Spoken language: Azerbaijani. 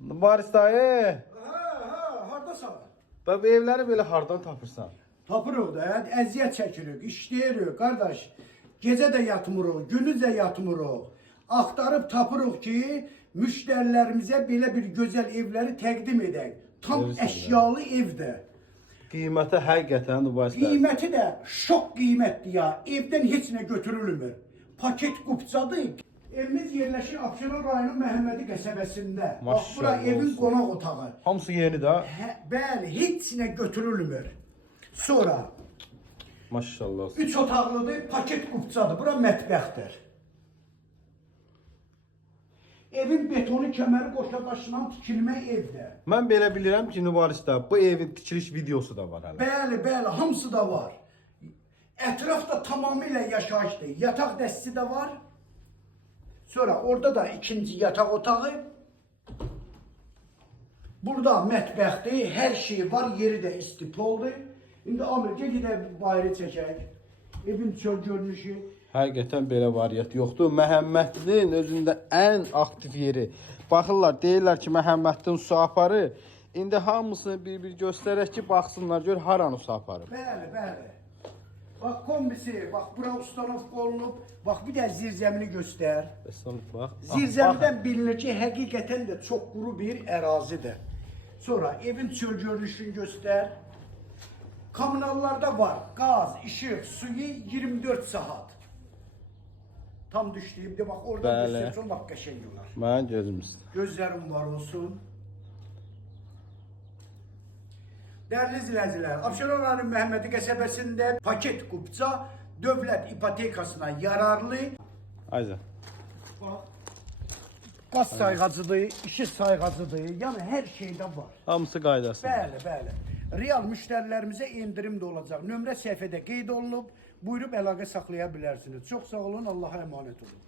Varis dayı. Hardasan? Bak bu evləri belə hardan tapırsan? Tapırıq da, əziyyət çəkirik, işləyirik, qardaş. Gecə də yatmırıq, gündüz də yatmırıq. Axtarıb tapırıq ki, müştərilərimizə belə bir gözəl evləri təqdim edək. Tam Görürsən əşyalı evdə. Qiyməti həqiqətən Varis dayı. Qiyməti də şok qiymətdir ya. Evdən heç nə götürülmür. Paket qupçadır. Evimiz yerləşir Abşeron rayonu Məhəmmədi qəsəbəsində. Bax, bura Maşallah evin olsun. qonaq otağı. Hamısı yeni də. Bəli, heç nə götürülmür. Sonra Maşallah olsun. 3 otaqlıdır, paket qupçadır. Bura mətbəxdir. Evin betonu kəməri qoşa daşınan tikilmə evdir. Mən belə bilirəm ki, Varis dayı, bu evin tikiliş videosu da var hələ. Bəli, bəli, hamısı da var. Ətraf da tamamilə yaşayışdır. Yataq dəstisi də var. Sonra orada da ikinci yataq otağı. Burada mətbəxdir, hər şey var, yeri də istipoldur. İndi Amerika gedək bayırı çəkək. Evin çöl görünüşü. Həqiqətən belə variant yoxdur. Məhəmmədlinin özündə ən aktiv yeri. Baxırlar, deyirlər ki, Məhəmmədlin su aparır. İndi hamısını bir-bir göstərək ki, baxsınlar, gör haranı su aparır. Bəli, bəli. Bax kombisi, bax bura ustanovka olunub. Bax bir də zirzəmini göstər. Bax. Zirzəmidən bilinir ki, həqiqətən də çox quru bir ərazidir. Sonra evin çöl görünüşünü göstər. Kommunallarda var. Qaz, işıq, suyu 24 saat. Tam düşdüyümdə bax orada göstərsən bax qəşəng olar. Mən gözüm üstə. Gözlərim var olsun. Dəyərli izləyicilər, Abşeron rayonu Məhəmmədi qəsəbəsində paket qupça dövlət ipotekasına yararlı. Ayza. Qaz sayğacıdır, işıq sayğacıdır, yəni hər şeydə var. Hamısı qaydası. Bəli, bəli. Real müştərilərimizə endirim də olacaq. Nömrə səhifədə qeyd olunub. Buyurub əlaqə saxlaya bilərsiniz. Çox sağ olun, Allaha əmanət olun.